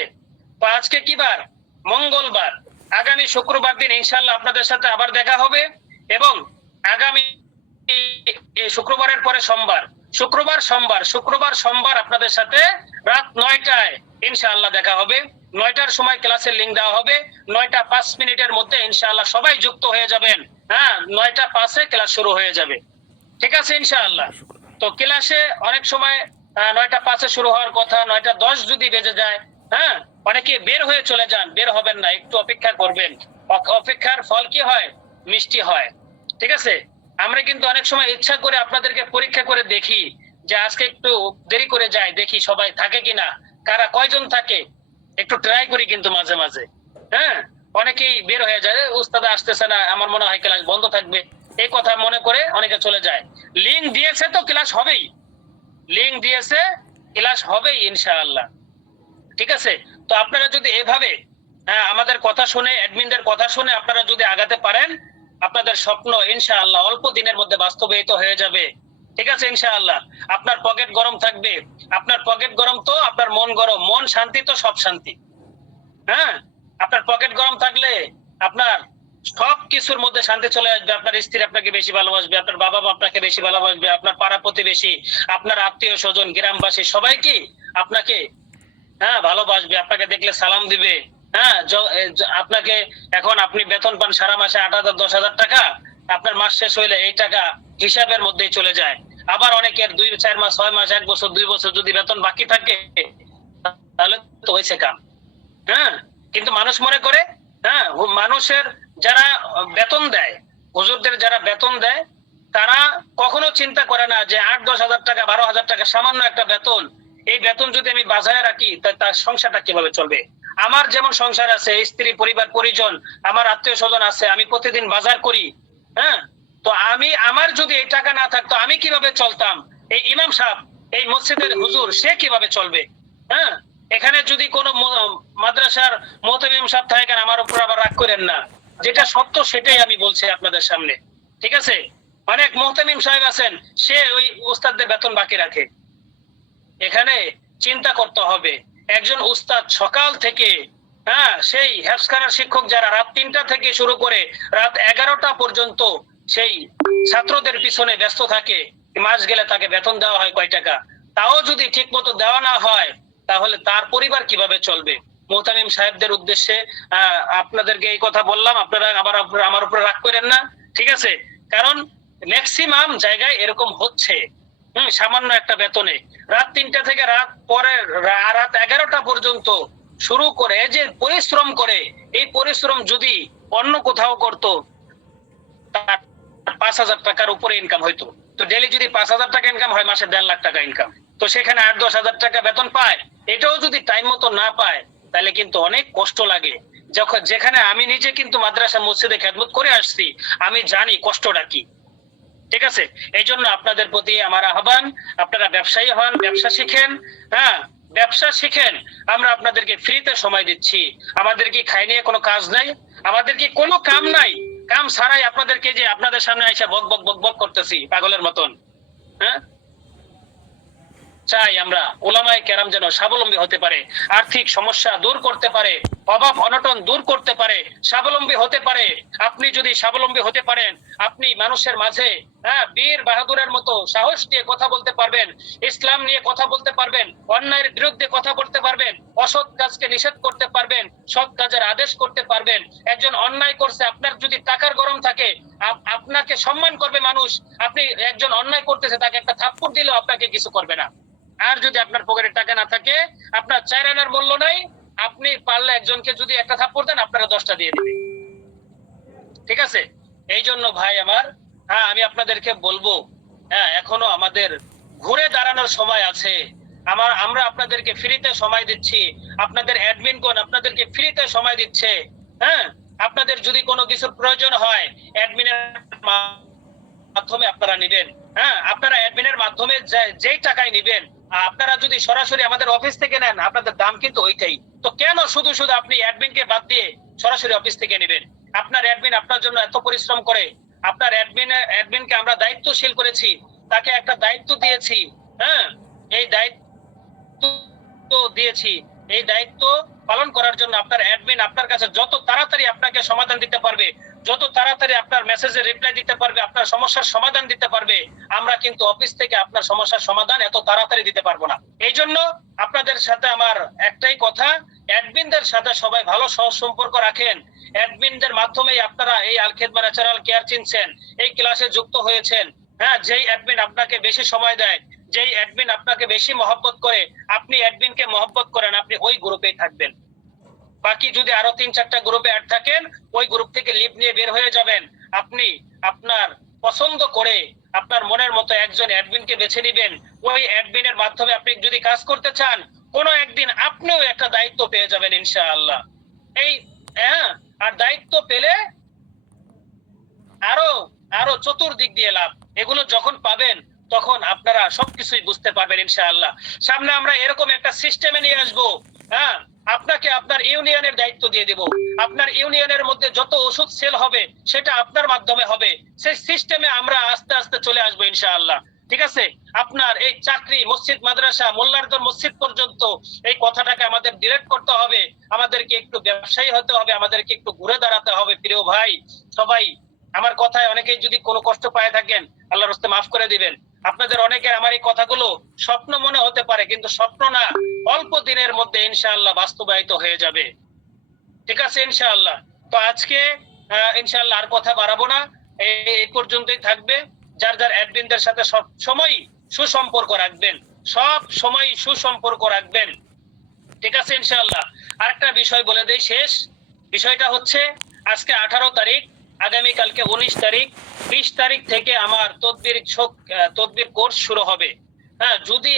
তো আজকে কি বার? মঙ্গলবার। আগামী শুক্রবার দিন ইনশাআল্লাহ আপনাদের সাথে আবার দেখা হবে, এবং আগামী শুক্রবারের পরে সোমবার, সোমবার আপনাদের সাথে রাত 9টায় ইনশাআল্লাহ দেখা হবে। 9টার সময় ক্লাসের লিংক দেওয়া হবে। 9টা 5 মিনিটের মধ্যে ইনশাআল্লাহ সবাই যুক্ত হয়ে যাবেন। হ্যাঁ, 9টা 5-এ ক্লাস শুরু হয়ে যাবে, ঠিক আছে ইনশাআল্লাহ। তো ক্লাসে অনেক সময় 9টা 5-এ শুরু হওয়ার কথা, 9টা 10 যদি বেজে যায়, হ্যাঁ, অনেকে বের হয়ে চলে যান। বের হবেন না, একটু অপেক্ষা করবেন। অপেক্ষার ফল কি হয়? মিষ্টি হয়, ঠিক আছে। আমরা কিন্তু অনেক সময় ইচ্ছা করে আপনাদেরকে পরীক্ষা করে দেখি যে আজকে একটু দেরি করে যায়, দেখি সবাই থাকে কিনা, কারা কয়জন থাকে, একটু ট্রাই করি কিন্তু মাঝে মাঝে। হ্যাঁ, অনেকেই বের হয়ে যায়, উস্তাদ আসতেছে না, আমার মনে হয় ক্লাস বন্ধ থাকবে, এই কথা মনে করে অনেকে চলে যায়। লিংক দিয়েছে তো ক্লাস হবেই, লিংক দিয়েছে ক্লাস হবেই ইনশাআল্লাহ, ঠিক আছে। তো আপনারা যদি এভাবে আমাদের কথা শুনে, অ্যাডমিনদের কথা শুনে আপনারা যদি আগাতে পারেন, আপনাদের স্বপ্ন ইনশাআল্লাহ অল্প দিনের মধ্যে বাস্তবায়িত হয়ে যাবে, ঠিক আছে ইনশাআল্লাহ। আপনার পকেট গরম থাকবে, আপনার পকেট গরম তো আপনার মন গরম, মন শান্তি তো সব শান্তি। হ্যাঁ, আপনার পকেট গরম থাকলে আপনার সব কিছুর মধ্যে শান্তি চলে আসবে। আপনার স্ত্রী আপনাকে বেশি ভালোবাসবে, আপনার বাবা মা আপনাকে বেশি ভালোবাসবে, আপনার পাড়া প্রতিবেশী, আপনার আত্মীয় স্বজন, গ্রামবাসী সবাই কি আপনাকে ভালোবাসবে, আপনাকে দেখলে সালাম দিবে। হ্যাঁ, আপনাকে এখন আপনি বেতন পান সারা মাসে 8,000 10,000 টাকা, আপনার মাস শেষ হইলে এই টাকা হিসাবের মধ্যেই চলে যায়। আবার অনেকের 2-4 মাস 6 মাস 1 বছর 2 বছর যদি বেতন বাকি থাকে, তাহলে তো হয়েছে কাম। হ্যাঁ, কিন্তু মানুষ মনে করে, মানুষের যারা বেতন দেয়, হুজুরদের যারা বেতন দেয়, তারা কখনো চিন্তা করে না যে 8-10 হাজার টাকা 12,000 টাকা সামান্য একটা বেতন, এই বেতন যদি আমি বাজারে রাখি তার সংসারটা কিভাবে চলবে। আমার যেমন সংসার আছে, স্ত্রী, পরিবার, পরিজন, আমার আত্মীয় স্বজন আছে, আমি প্রতিদিন বাজার করি। হ্যাঁ, তো আমার যদি এই টাকা না থাকতো আমি কিভাবে চলতাম, এই ইমাম সাহেব, এই মসজিদের হুজুর, সে কিভাবে চলবে। হ্যাঁ, এখানে যদি কোনো মাদ্রাসার মুহতামিম সাহেব থাকেন, আমার উপর আবার রাগ করেন না, যেটা সত্য সেটাই আমি বলছি আপনাদের সামনে, ঠিক আছে। অনেক মুহতামিম সাহেব আছেন, সে ওই উস্তাদদের বেতন বাকি রাখে। এখানে চিন্তা করতে হবে, একজন উস্তাদ সকাল থেকে, সেই হেফজখানার শিক্ষক যারা রাত 3টা থেকে শুরু করে রাত 11টা পর্যন্ত সেই ছাত্রদের পিছনে ব্যস্ত থাকে, মাস গেলে তাকে বেতন দেওয়া হয় কয় টাকা, তাও যদি ঠিক মতো দেওয়া না হয়, তাহলে তার পরিবার কিভাবে চলবে। মুহতামিম সাহেবদের উদ্দেশ্যে আপনাদেরকে এই কথা বললাম, আপনারা আবার আমার উপরে রাগ করেন না, ঠিক আছে। কারণ ম্যাক্সিমাম জায়গায় এরকম হচ্ছে, সামান্য একটা বেতনে রাত 3টা থেকে রাত 11টা পর্যন্ত শুরু করে যে পরিশ্রম করে, এই পরিশ্রম যদি অন্য কোথাও করতো, 5,000 টাকার উপরে ইনকাম হইতো। তো ডেলি যদি 5,000 টাকা ইনকাম হয়, মাসে 1.5 লাখ টাকা ইনকাম। তো সেখানে 8-10 হাজার টাকা বেতন পায়, এটাও যদি টাইম মতো না পায়, তাহলে কিন্তু অনেক কষ্ট লাগে। যেখানে আমি নিজে কিন্তু মাদ্রাসা মসজিদে খেদমত করে আসছি, আমি জানি কষ্টটা কি, ঠিক আছে। এই জন্য আপনাদের প্রতি আমার আহ্বান, আপনারা ব্যবসায়ী হন, ব্যবসা শিখেন। ব্যবসা শিখেন। আমরা আপনাদেরকে ফ্রিতে সময় দিচ্ছি। আমাদের কি খাই নিয়ে কোনো কাজ নাই? আমাদের কি কোনো কাম নাই? কাম ছাড়াই আপনাদেরকে যে আপনাদের সামনে এসে বক বক বক বক করতেছি পাগলের মতন। চাই আমরা উলামায়ে কেরাম যেন স্বাবলম্বী হতে পারে, আর্থিক সমস্যা দূর করতে পারে, অভাব অনটন দূর করতে পারে, স্বাবলম্বী হতে পারে। আপনি যদি স্বাবলম্বী হতে পারেন, আপনি মানুষের মাঝে বীর বাহাদুরের মতো সাহস নিয়ে কথা বলতে পারবেন, ইসলাম নিয়ে কথা বলতে পারবেন, অন্যায়ের বিরুদ্ধে কথা বলতে পারবেন, অসৎ কাজকে নিষেধ করতে পারবেন, সৎ কাজের আদেশ করতে পারবেন। একজন অন্যায় করছে, আপনার যদি টাকার গরম থাকে, আপনাকে সম্মান করবে মানুষ। আপনি একজন অন্যায় করতেছে, তাকে একটা থাপ্পড় দিলেও আপনাকে কিছু করবে না। আর যদি আপনার পকেটে টাকা না থাকে, আপনার 4 আনার মূল্য নাই, আপনি পারলে একজনকে যদি একটা থাপ্পড় দেন, আপনারা 10টা দিয়ে দিবে, ঠিক আছে। এই জন্য ভাই আমার, আমি আপনাদেরকে বলবো, এখনো আমাদের ঘুরে দাঁড়ানোর সময় আছে। আমরা আপনাদেরকে ফ্রিতে সময় দিচ্ছি, আপনাদের অ্যাডমিনগণ আপনাদেরকে ফ্রিতে সময় দিচ্ছে। আপনাদের যদি কোনো কিছুর প্রয়োজন হয়, অ্যাডমিনের মাধ্যমে আপনারা নেবেন। আপনারা অ্যাডমিনের মাধ্যমে যেই টাকায় নেবেন, আপনারা যদি সরাসরি আমাদের অফিস থেকে নেন, আপনাদের দাম কিন্তু ওইটাই। তো কেন শুধু শুধু আপনি অ্যাডমিনকে বাদ দিয়ে সরাসরি অফিস থেকে নেবেন? আপনার অ্যাডমিন আপনার জন্য এত পরিশ্রম করে, আপনার অ্যাডমিনকে আমরা দায়িত্বশীল করেছি, তাকে একটা দায়িত্ব দিয়েছি, হ্যাঁ, এই দায়িত্ব দিয়েছি, এই দায়িত্ব পালন করার জন্য আপনার অ্যাডমিন আপনার কাছে যত তাড়াতাড়ি আপনাকে সমাধান দিতে পারবে, যত তাড়াতাড়ি আপনার মেসেজে রিপ্লাই দিতে পারবে, আপনার সমস্যার সমাধান দিতে পারবে, আমরা কিন্তু অফিস থেকে আপনার সমস্যার সমাধান এত তাড়াতাড়ি দিতে পারবো না। এই জন্য আপনাদের সাথে আমার একটাই কথা, অ্যাডমিনদের সাথে সবাই ভালো সম্পর্ক রাখেন। অ্যাডমিনদের মাধ্যমেই আপনারা এই আল খেদমা ন্যাচারাল কেয়ার চিনছেন, এই ক্লাসে যুক্ত হয়েছেন। হ্যাঁ, যেই অ্যাডমিন আপনাকে বেশি সময় দেয়, যেই অ্যাডমিন আপনাকে বেশি মহব্বত করে, আপনি অ্যাডমিনকে মহব্বত করেন, আপনি ওই গ্রুপেই থাকবেন। বাকি যদি আরো 3-4টা গ্রুপে অ্যাড থাকেন, ওই গ্রুপ থেকে লিভ নিয়ে বের হয়ে যাবেন। আপনি আপনার পছন্দ করে আপনার মনের মতো একজন অ্যাডমিনকে বেছে নেবেন। ওই অ্যাডমিনের মাধ্যমে আপনি যদি কাজ করতে চান, কোনো একদিন আপনিও একটা দায়িত্ব পেয়ে যাবেন ইনশাআল্লাহ। এই হ্যাঁ, আর দায়িত্ব পেলে আরো আরো চতুর্দিক দিয়ে লাভ। এগুলো যখন পাবেন তখন আপনারা সবকিছুই বুঝতে পারবেন ইনশাআল্লাহ। সামনে আমরা এরকম একটা সিস্টেমে নিয়ে আসবো, হ্যাঁ, আপনাকে আপনার ইউনিয়নের দায়িত্ব দিয়ে দেব। আপনার ইউনিয়নের মধ্যে যত ওষুধ সেল হবে সেটা আপনার মাধ্যমে হবে। সেই সিস্টেমে আমরা আস্তে আস্তে চলে আসবো ইনশাআল্লাহ। ঠিক আছে, আপনার এই চাকরি, মসজিদ, মাদ্রাসা, মোল্লারদর মসজিদ পর্যন্ত এই কথাটাকে আমাদের ডিলেট করতে হবে। আমাদেরকে একটু ব্যবসায়ী হতে হবে, আমাদেরকে একটু ঘুরে দাঁড়াতে হবে। প্রিয় ভাই সবাই, আমার কথায় অনেকেই যদি কোনো কষ্ট পায় থাকেন, আল্লাহর রাস্তে মাফ করে দিবেন। আপনাদের অনেকের আমার এই কথাগুলো স্বপ্ন মনে হতে পারে, কিন্তু স্বপ্ন না, অল্প দিনের মধ্যে ইনশাআল্লাহ বাস্তবায়িত হয়ে যাবে। ঠিক আছে ইনশাআল্লাহ। তো আজকে ইনশাআল্লাহ আর কথা বাড়াবো না, এই পর্যন্তই থাকবে। যার যার অ্যাডমিনদের সাথে সব সময় সুসম্পর্ক রাখবেন, সব সময় সুসম্পর্ক রাখবেন। ঠিক আছে ইনশাআল্লাহ। আরেকটা বিষয় বলে দেই, শেষ বিষয়টা হচ্ছে আজকে 18 তারিখ, আগামী কালকে 19 তারিখ, 20 তারিখ থেকে আমার তদবির কোর্স শুরু হবে। হ্যাঁ, যদি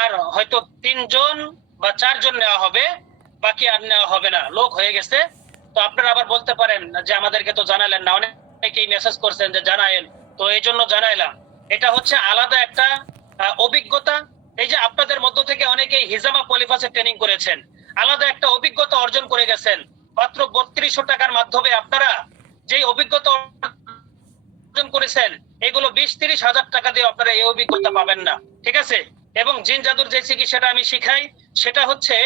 আর হয়তো 3 জন বা 4 জন নেওয়া হবে, বাকি আর নেওয়া হবে না, লোক হয়ে গেছে। তো আপনারা আবার বলতে পারেন যে আমাদেরকে তো জানালেন না, অনেকেই মেসেজ করছেন যে জানায়েন, তো এই জন্য জানাইলাম। এটা হচ্ছে আলাদা একটা অভিজ্ঞতা। এই যে আপনাদের মধ্য থেকে অনেকেই হিজামা পলিফাসে ট্রেনিং করেছেন, আলাদা একটা অভিজ্ঞতা অর্জন করে গেছেন। মাত্র 3200 টাকার মাধ্যমে আপনারা যে অভিজ্ঞতা অর্জন করেছেন, এগুলো 20-30 হাজার টাকা দিয়ে আপনারা এই অভিজ্ঞতা পাবেন না। ঠিক আছে, এবং জিন জাদুর যে চিকিৎসাটা আমি শিখাই, সেটা হচ্ছে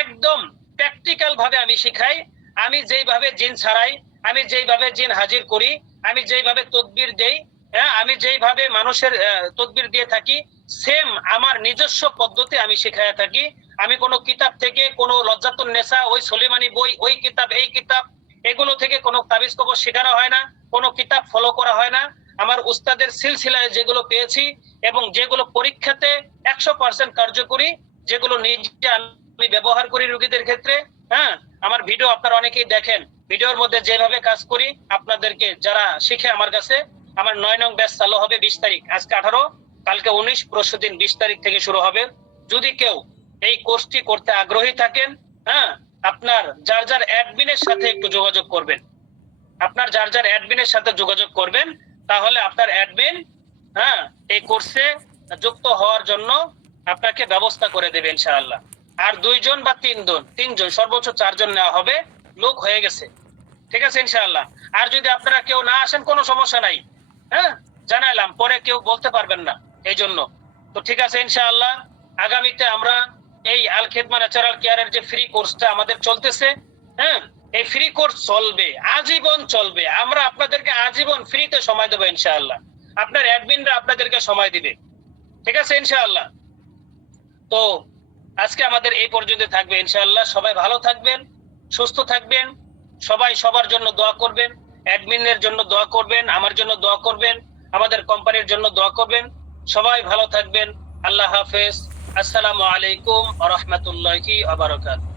একদম প্র্যাকটিক্যাল ভাবে আমি শিখাই। আমি যেইভাবে জিন ছাড়াই, আমি যেইভাবে জিন হাজির করি, আমি যেইভাবে তদবির দেই, হ্যাঁ, আমি যেইভাবে মানুষের তদবির দিয়ে থাকি, সেম আমার নিজস্ব পদ্ধতি আমি শিখাইয়া থাকি। আমি কোনো কিতাব থেকে, কোনো লজ্জাতুন নেসা, ওই সলিমানি বই, ওই কিতাব, এই কিতাব, এগুলো থেকে কোনো তাবিজ কবর শেখানো হয় না, কোনো কিতাব ফলো করা হয় না। আমার উস্তাদের সিলসিলায় যেগুলো পেয়েছি এবং যেগুলো পরীক্ষাতে 100% কার্যকরী, যেগুলো নিজে আমি ব্যবহার করি রোগীদের ক্ষেত্রে, হ্যাঁ, আমার ভিডিও আপনারা অনেকেই দেখেন, ভিডিওর মধ্যে যেভাবে কাজ করি আপনাদেরকে যারা শিখে আমার কাছে, আমার 9 নং ব্যাচ চালু হবে 20 তারিখ, আজকে 18, কালকে 19, পরশুদিন 20 তারিখ থেকে শুরু হবে। যদি কেউ এই কোর্সটি করতে আগ্রহী থাকেন, হ্যাঁ, আপনার যার যার অ্যাডমিনের সাথে একটু যোগাযোগ করবেন, আপনার যার যার অ্যাডমিনের সাথে যোগাযোগ করবেন, তাহলে আপনার অ্যাডমিন, হ্যাঁ, এই কোর্সে যুক্ত হওয়ার জন্য আপনাকে ব্যবস্থা করে দেবে ইনশাআল্লাহ। আর 2 জন বা 3 জন, সর্বোচ্চ 4 জন নেওয়া হবে, লোক হয়ে গেছে। ঠিক আছে ইনশাআল্লাহ। আর যদি আপনারা কেউ না আসেন, কোনো সমস্যা নাই, হ্যাঁ, জানাইলাম, পরে কেউ বলতে পারবেন না এই জন্য। তো ঠিক আছে ইনশাআল্লাহ, আগামীতে আমরা এই আল খেদমা ন্যাচারাল কেয়ারের যে ফ্রি কোর্সটা আমাদের চলতেছে, হ্যাঁ, এই ফ্রি কোর্স চলবে, আজীবন চলবে। আমরা আপনাদেরকে আজীবন ফ্রিতে সময় দেবো ইনশাআল্লাহ, আপনার অ্যাডমিনরা আপনাদেরকে সময় দিবে। ঠিক আছে ইনশাআল্লাহ। তো আজকে আমাদের এই পর্যন্ত থাকবে ইনশাআল্লাহ। সবাই ভালো থাকবেন, সুস্থ থাকবেন, সবাই সবার জন্য দোয়া করবেন, অ্যাডমিনের জন্য দোয়া করবেন, আমার জন্য দোয়া করবেন, আমাদের কোম্পানির জন্য দোয়া করবেন। সবাই ভালো থাকবেন। আল্লাহ হাফেজ। আসসালামু আলাইকুম ওয়া রাহমাতুল্লাহি ওয়া বারাকাতুহু।